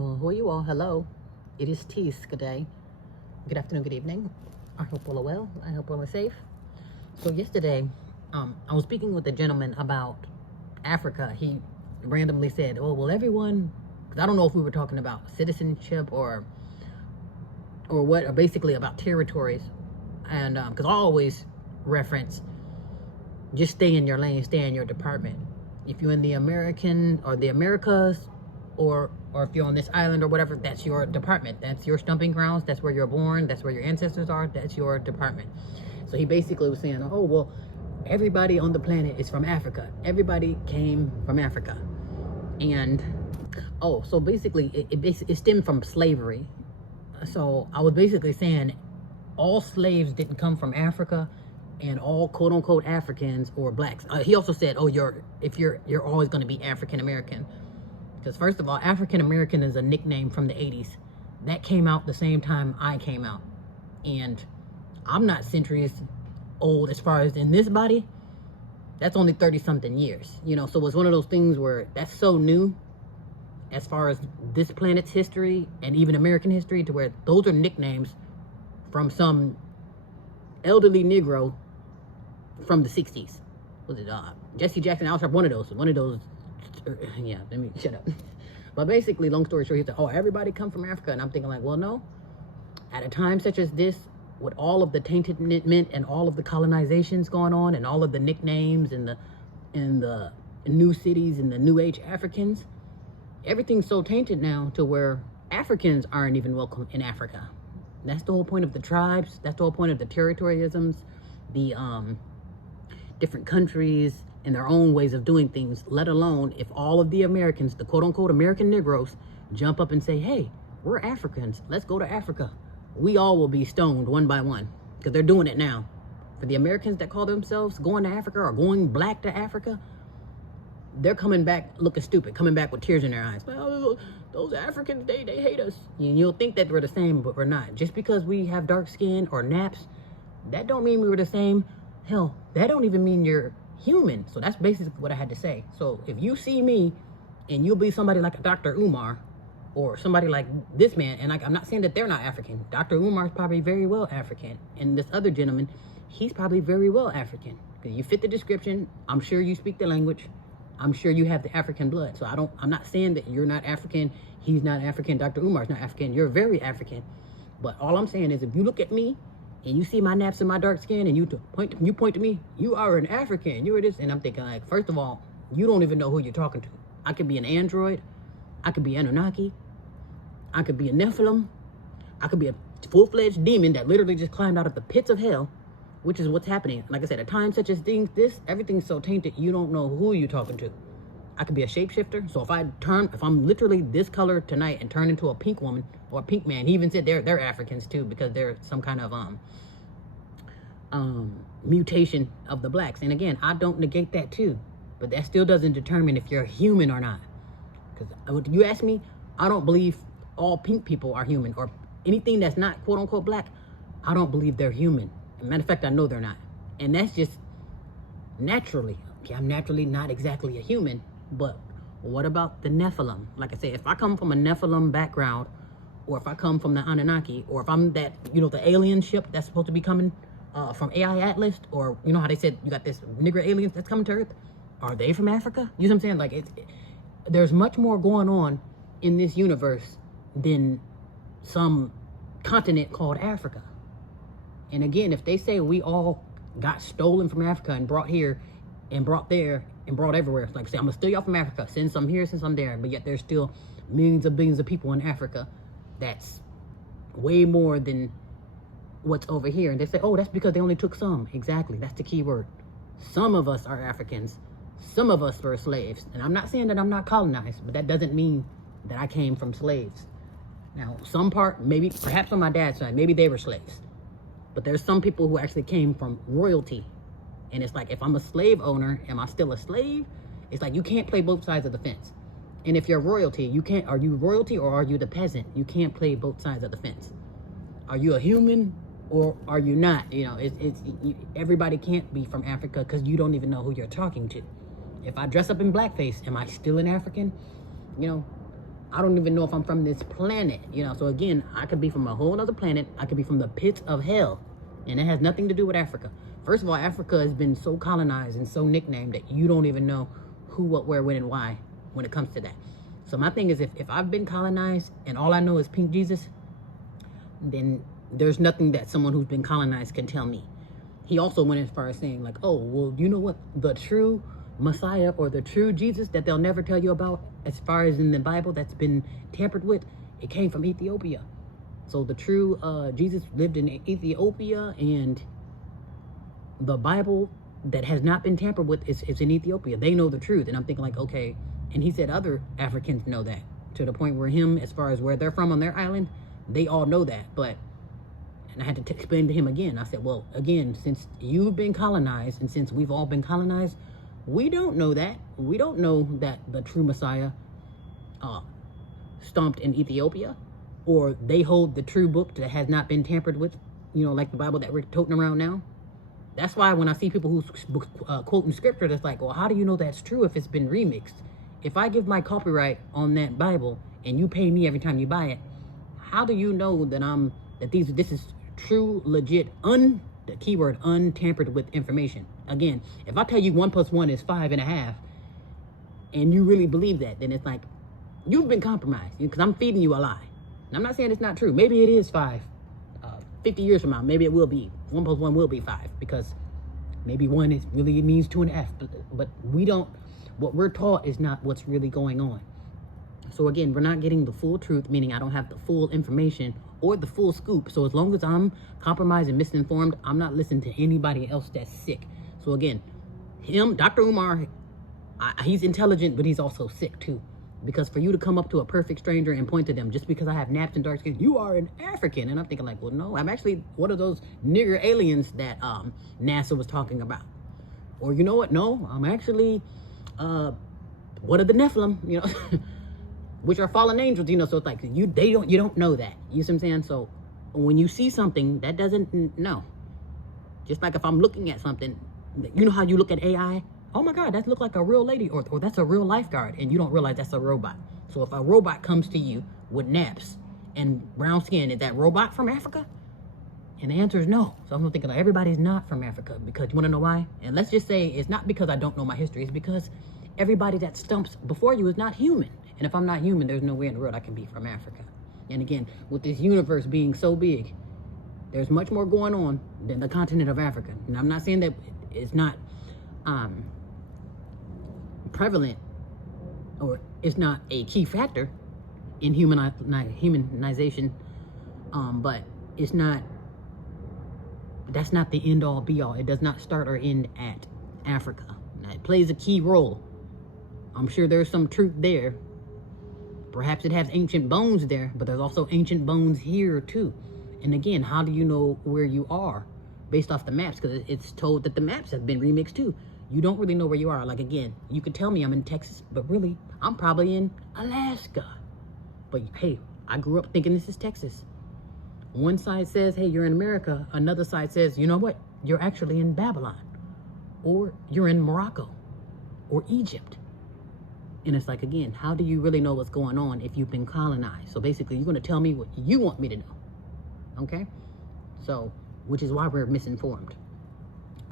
Who are you all? Hello. It is Tees. Good day. Good afternoon. Good evening. I hope all are well. I hope all are safe. So yesterday, I was speaking with a gentleman about Africa. He randomly said, "Oh, well, everyone," because I don't know if we were talking about citizenship or what, or basically about territories, and because I always reference, just stay in your lane, stay in your department. If you're in the American or the Americas, or if you're on this island or whatever, that's your department. That's your stomping grounds. That's where you're born. That's where your ancestors are. That's your department. So he basically was saying, oh, well, everybody on the planet is from Africa. Everybody came from Africa. And, so basically it stemmed from slavery. So I was basically saying all slaves didn't come from Africa, and all quote unquote Africans or blacks. He also said, oh, you're always going to be African American. Because first of all, African American is a nickname from the 80s. That came out the same time I came out. And I'm not centuries old as far as in this body. That's only 30 something years. So it's one of those things where that's so new as far as this planet's history and even American history, to where those are nicknames from some elderly Negro from the 60s. Was it Jesse Jackson? I was one of those. Yeah, let me shut up. But basically, long story short, he said, oh, everybody come from Africa. And I'm thinking like, well, no. At a time such as this, with all of the tainted mint and all of the colonizations going on and all of the nicknames and the new cities and the new age Africans, everything's so tainted now to where Africans aren't even welcome in Africa. That's the whole point of the tribes. That's the whole point of the territorialisms, the different countries and their own ways of doing things, let alone if all of the Americans, the quote unquote American Negroes, jump up and say, hey, we're Africans, let's go to Africa. We all will be stoned one by one, because they're doing it now. For the Americans that call themselves going to Africa or going black to Africa, they're coming back looking stupid, coming back with tears in their eyes. Well, those Africans, they hate us. You'll think that we're the same, but we're not. Just because we have dark skin or naps, that don't mean we were the same. Hell, that don't even mean you're human. So that's basically what I had to say. So if you see me and you'll be somebody like a Dr. Umar or somebody like this man, and I'm not saying that they're not African. Dr. Umar is probably very well African, and this other gentleman, he's probably very well African, because you fit the description. I'm sure you speak the language. I'm sure you have the African blood. So I'm not saying that you're not African, he's not African, Dr. Umar's not African. You're very African. But all I'm saying is, if you look at me and you see my naps and my dark skin, and you point to me, you are an African, you're this. And I'm thinking, like, first of all, you don't even know who you're talking to. I could be an android, I could be Anunnaki, I could be a Nephilim, I could be a full-fledged demon that literally just climbed out of the pits of hell, which is what's happening. Like I said, at times such as this, everything's so tainted, you don't know who you're talking to. I could be a shapeshifter. So if I'm literally this color tonight and turn into a pink woman or a pink man, he even said they're Africans too, because they're some kind of mutation of the blacks. And again, I don't negate that too, but that still doesn't determine if you're human or not. Because you ask me, I don't believe all pink people are human, or anything that's not quote unquote black. I don't believe they're human. As a matter of fact, I know they're not. And that's just naturally. Okay, I'm naturally not exactly a human. But what about the Nephilim? Like I say, if I come from a Nephilim background, or if I come from the Anunnaki, or if I'm that, the alien ship that's supposed to be coming from AI Atlas, or how they said you got this nigger aliens that's coming to Earth, are they from Africa? You know what I'm saying? Like, there's much more going on in this universe than some continent called Africa. And again, if they say we all got stolen from Africa and brought here and brought there and brought everywhere, like say, I'm gonna steal y'all from Africa, send some here, send some there, but yet there's still millions of billions of people in Africa. That's way more than what's over here. And they say, oh, that's because they only took some. Exactly, that's the key word. Some of us are Africans, some of us were slaves. And I'm not saying that I'm not colonized, but that doesn't mean that I came from slaves. Now, some part, maybe, perhaps on my dad's side, maybe they were slaves. But there's some people who actually came from royalty. And it's like, if I'm a slave owner, am I still a slave? It's like, you can't play both sides of the fence. And if you're royalty, are you royalty or are you the peasant? You can't play both sides of the fence. Are you a human or are you not? Everybody can't be from Africa, because you don't even know who you're talking to. If I dress up in blackface, am I still an African? I don't even know if I'm from this planet, you know. So again, I could be from a whole other planet. I could be from the pits of hell. And it has nothing to do with Africa. First of all, Africa has been so colonized and so nicknamed that you don't even know who, what, where, when, and why when it comes to that. So my thing is, if I've been colonized and all I know is Pink Jesus, then there's nothing that someone who's been colonized can tell me. He also went as far as saying, like, oh, well, you know what? The true Messiah or the true Jesus that they'll never tell you about, as far as in the Bible that's been tampered with, it came from Ethiopia. So the true Jesus lived in Ethiopia, and the Bible that has not been tampered with is in Ethiopia. They know the truth. And I'm thinking like, okay. And he said other Africans know that, to the point where him, as far as where they're from on their island, they all know that. But, and I had to explain to him again. I said, well, again, since you've been colonized and since we've all been colonized, we don't know that. We don't know that the true Messiah stomped in Ethiopia, or they hold the true book that has not been tampered with, you know, like the Bible that we're toting around now. That's why when I see people who's quoting scripture, that's like, well, how do you know that's true if it's been remixed? If I give my copyright on that Bible and you pay me every time you buy it, how do you know that this is true, legit, the keyword untampered with information? Again, if I tell you 1 + 1 is 5.5, and you really believe that, then it's like you've been compromised, because I'm feeding you a lie. And I'm not saying it's not true. Maybe it is 5. 50 years from now, maybe it will be 1 + 1 will be 5, because maybe 1 is really, it means 2.5. But we don't. What we're taught is not what's really going on. So again, we're not getting the full truth, meaning I don't have the full information or the full scoop. So as long as I'm compromised and misinformed, I'm not listening to anybody else that's sick. So again, Dr. Umar, he's intelligent, but he's also sick too. Because for you to come up to a perfect stranger and point to them just because I have naps and dark skin, you are an African. And I'm thinking like, well, no, I'm actually one of those nigger aliens that NASA was talking about. Or you know what? No, I'm actually one of the Nephilim, you know, which are fallen angels, you know. So it's like you don't know that. You see what I'm saying? So when you see something that doesn't know, just like if I'm looking at something, you know how you look at AI? Oh my God, that looks like a real lady, or that's a real lifeguard, and you don't realize that's a robot. So if a robot comes to you with naps and brown skin, is that robot from Africa? And the answer is no. So I'm thinking like, everybody's not from Africa, because you want to know why? And let's just say it's not because I don't know my history. It's because everybody that stumps before you is not human. And if I'm not human, there's no way in the world I can be from Africa. And again, with this universe being so big, there's much more going on than the continent of Africa. And I'm not saying that it's not prevalent, or it's not a key factor in humanization, but it's not, that's not the end all be all. It does not start or end at Africa. Now, it plays a key role. I'm sure there's some truth there. Perhaps it has ancient bones there, but there's also ancient bones here too. And again, how do you know where you are based off the maps? Because it's told that the maps have been remixed too. You don't really know where you are. Like again, you could tell me I'm in Texas, but really I'm probably in Alaska. But hey, I grew up thinking this is Texas. One side says, hey, you're in America. Another side says, you know what? You're actually in Babylon, or you're in Morocco or Egypt. And it's like, again, how do you really know what's going on if you've been colonized? So basically, you're going to tell me what you want me to know. Okay? So, which is why we're misinformed.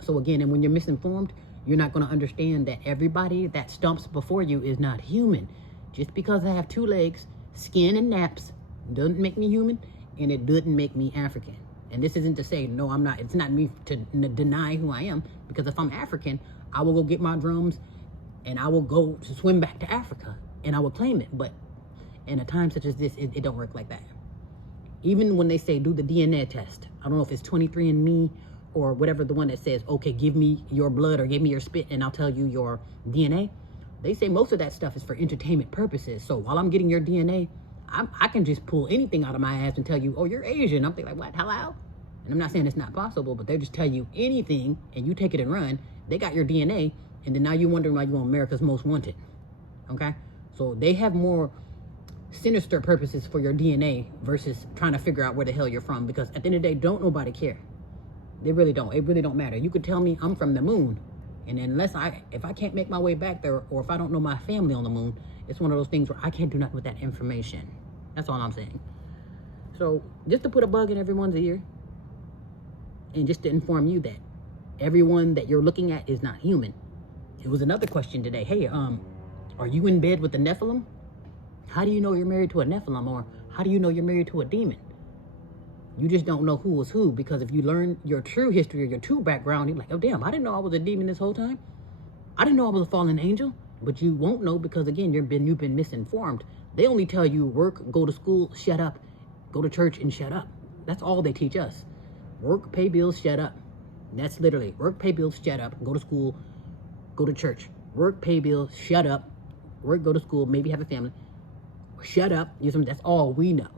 So again, and when you're misinformed, you're not going to understand that everybody that stumps before you is not human. Just because I have 2 legs, skin, and naps doesn't make me human, and it doesn't make me African. And this isn't to say, no, I'm not. It's not me to deny who I am, because if I'm African, I will go get my drums and I will go to swim back to Africa and I will claim it. But in a time such as this, it don't work like that. Even when they say do the DNA test, I don't know if it's 23andMe or whatever, the one that says, okay, give me your blood or give me your spit and I'll tell you your DNA. They say most of that stuff is for entertainment purposes. So while I'm getting your DNA, I can just pull anything out of my ass and tell you, oh, you're Asian. I'm thinking like, what, hello? And I'm not saying it's not possible, but they just tell you anything and you take it and run. They got your DNA, and then now you're wondering why you're on America's Most Wanted. Okay? So they have more sinister purposes for your DNA versus trying to figure out where the hell you're from, because at the end of the day, don't nobody care. They really don't. It really don't matter. You could tell me I'm from the moon, and if I can't make my way back there, or if I don't know my family on the moon, It's one of those things where I can't do nothing with that information. That's all I'm saying. So just to put a bug in everyone's ear, and just to inform you that everyone that you're looking at is not human. It was another question today. Hey, are you in bed with the Nephilim? How do you know you're married to a Nephilim? Or how do you know you're married to a demon? You just don't know who was who, because if you learn your true history or your true background, you're like, oh damn, I didn't know I was a demon this whole time. I didn't know I was a fallen angel. But you won't know because, again, you've been misinformed. They only tell you work, go to school, shut up, go to church and shut up. That's all they teach us. Work, pay bills, shut up. That's literally work, pay bills, shut up, go to school, go to church. Work, pay bills, shut up. Work, go to school, maybe have a family. Shut up. That's all we know.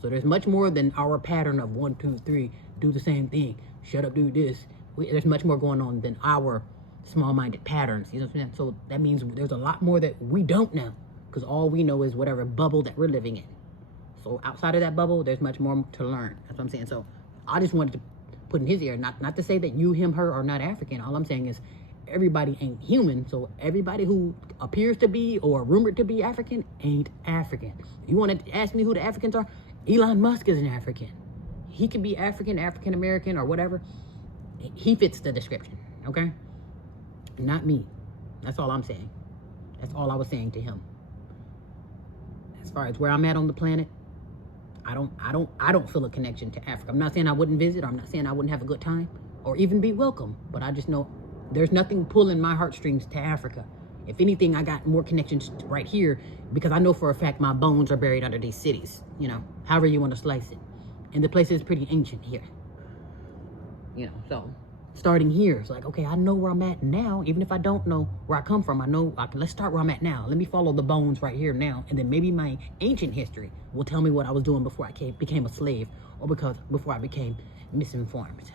So there's much more than our pattern of 1, 2, 3, do the same thing. Shut up, do this. There's much more going on than our small-minded patterns. You know what I'm saying? So that means there's a lot more that we don't know, because all we know is whatever bubble that we're living in. So outside of that bubble, there's much more to learn. That's what I'm saying. So I just wanted to put in his ear, not to say that you, him, her are not African. All I'm saying is everybody ain't human. So everybody who appears to be or rumored to be African ain't African. If you want to ask me who the Africans are, Elon Musk is an African. He could be African, African American, or whatever. He fits the description, okay? Not me. That's all I'm saying. That's all I was saying to him. As far as where I'm at on the planet, I don't feel a connection to Africa. I'm not saying I wouldn't visit, or I'm not saying I wouldn't have a good time, or even be welcome. But I just know there's nothing pulling my heartstrings to Africa. If anything, I got more connections right here, because I know for a fact my bones are buried under these cities. You know, however you want to slice it. And the place is pretty ancient here. You know, so starting here, it's like, okay, I know where I'm at now. Even if I don't know where I come from, I know, let's start where I'm at now. Let me follow the bones right here now. And then maybe my ancient history will tell me what I was doing before I became a slave, or before I became misinformed.